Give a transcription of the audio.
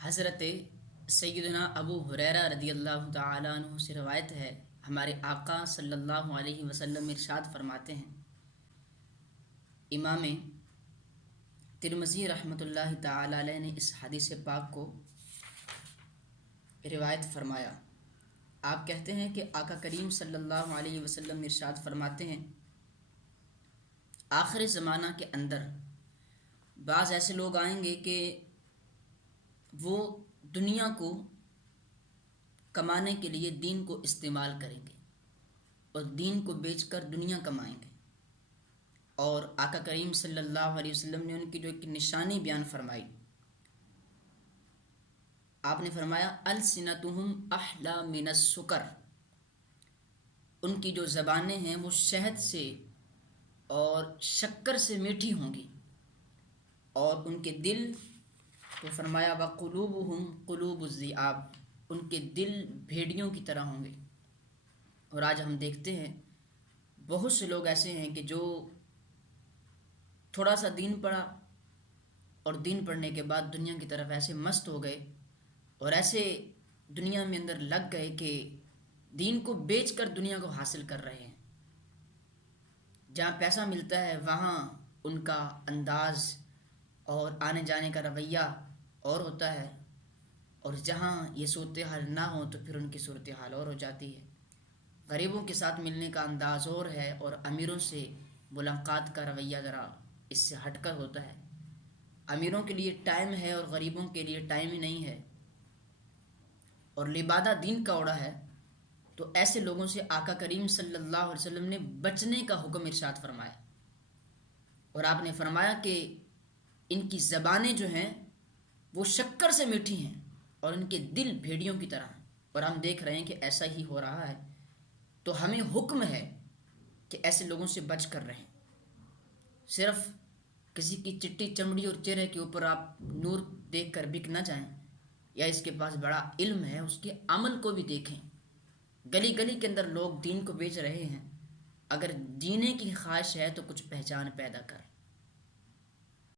حضرت سیدنا ابو ہریرہ رضی اللہ تعالیٰ عنہ سے روایت ہے، ہمارے آقا صلی اللہ علیہ وسلم ارشاد فرماتے ہیں۔ امام ترمذی رحمۃ اللہ تعالیٰ علیہ نے اس حدیث پاک کو روایت فرمایا۔ آپ کہتے ہیں کہ آقا کریم صلی اللہ علیہ وسلم ارشاد فرماتے ہیں، آخر زمانہ کے اندر بعض ایسے لوگ آئیں گے کہ وہ دنیا کو کمانے کے لیے دین کو استعمال کریں گے اور دین کو بیچ کر دنیا کمائیں گے۔ اور آقا کریم صلی اللہ علیہ وسلم نے ان کی جو ایک نشانی بیان فرمائی، آپ نے فرمایا السنتہم احلی من السکر، ان کی جو زبانیں ہیں وہ شہد سے اور شکر سے میٹھی ہوں گی، اور ان کے دل تو فرمایا وقلوبہم قلوب الذئاب، ان کے دل بھیڑیوں کی طرح ہوں گے۔ اور آج ہم دیکھتے ہیں بہت سے لوگ ایسے ہیں کہ جو تھوڑا سا دین پڑھا اور دین پڑھنے کے بعد دنیا کی طرف ایسے مست ہو گئے اور ایسے دنیا میں اندر لگ گئے کہ دین کو بیچ کر دنیا کو حاصل کر رہے ہیں۔ جہاں پیسہ ملتا ہے وہاں ان کا انداز اور آنے جانے کا رویہ اور ہوتا ہے، اور جہاں یہ صورتحال نہ ہو تو پھر ان کی صورتحال اور ہو جاتی ہے۔ غریبوں کے ساتھ ملنے کا انداز اور ہے، اور امیروں سے ملاقات کا رویہ ذرا اس سے ہٹ کر ہوتا ہے۔ امیروں کے لیے ٹائم ہے اور غریبوں کے لیے ٹائم ہی نہیں ہے، اور لبادہ دین کا اوڑا ہے۔ تو ایسے لوگوں سے آقا کریم صلی اللہ علیہ وسلم نے بچنے کا حکم ارشاد فرمایا، اور آپ نے فرمایا کہ ان کی زبانیں جو ہیں وہ شکر سے میٹھی ہیں اور ان کے دل بھیڑیوں کی طرح ہیں۔ اور ہم دیکھ رہے ہیں کہ ایسا ہی ہو رہا ہے، تو ہمیں حکم ہے کہ ایسے لوگوں سے بچ کر رہیں۔ صرف کسی کی چٹی چمڑی اور چہرے کے اوپر آپ نور دیکھ کر بک نہ جائیں، یا اس کے پاس بڑا علم ہے اس کے عمل کو بھی دیکھیں۔ گلی گلی کے اندر لوگ دین کو بیچ رہے ہیں، اگر جینے کی خواہش ہے تو کچھ پہچان پیدا کر۔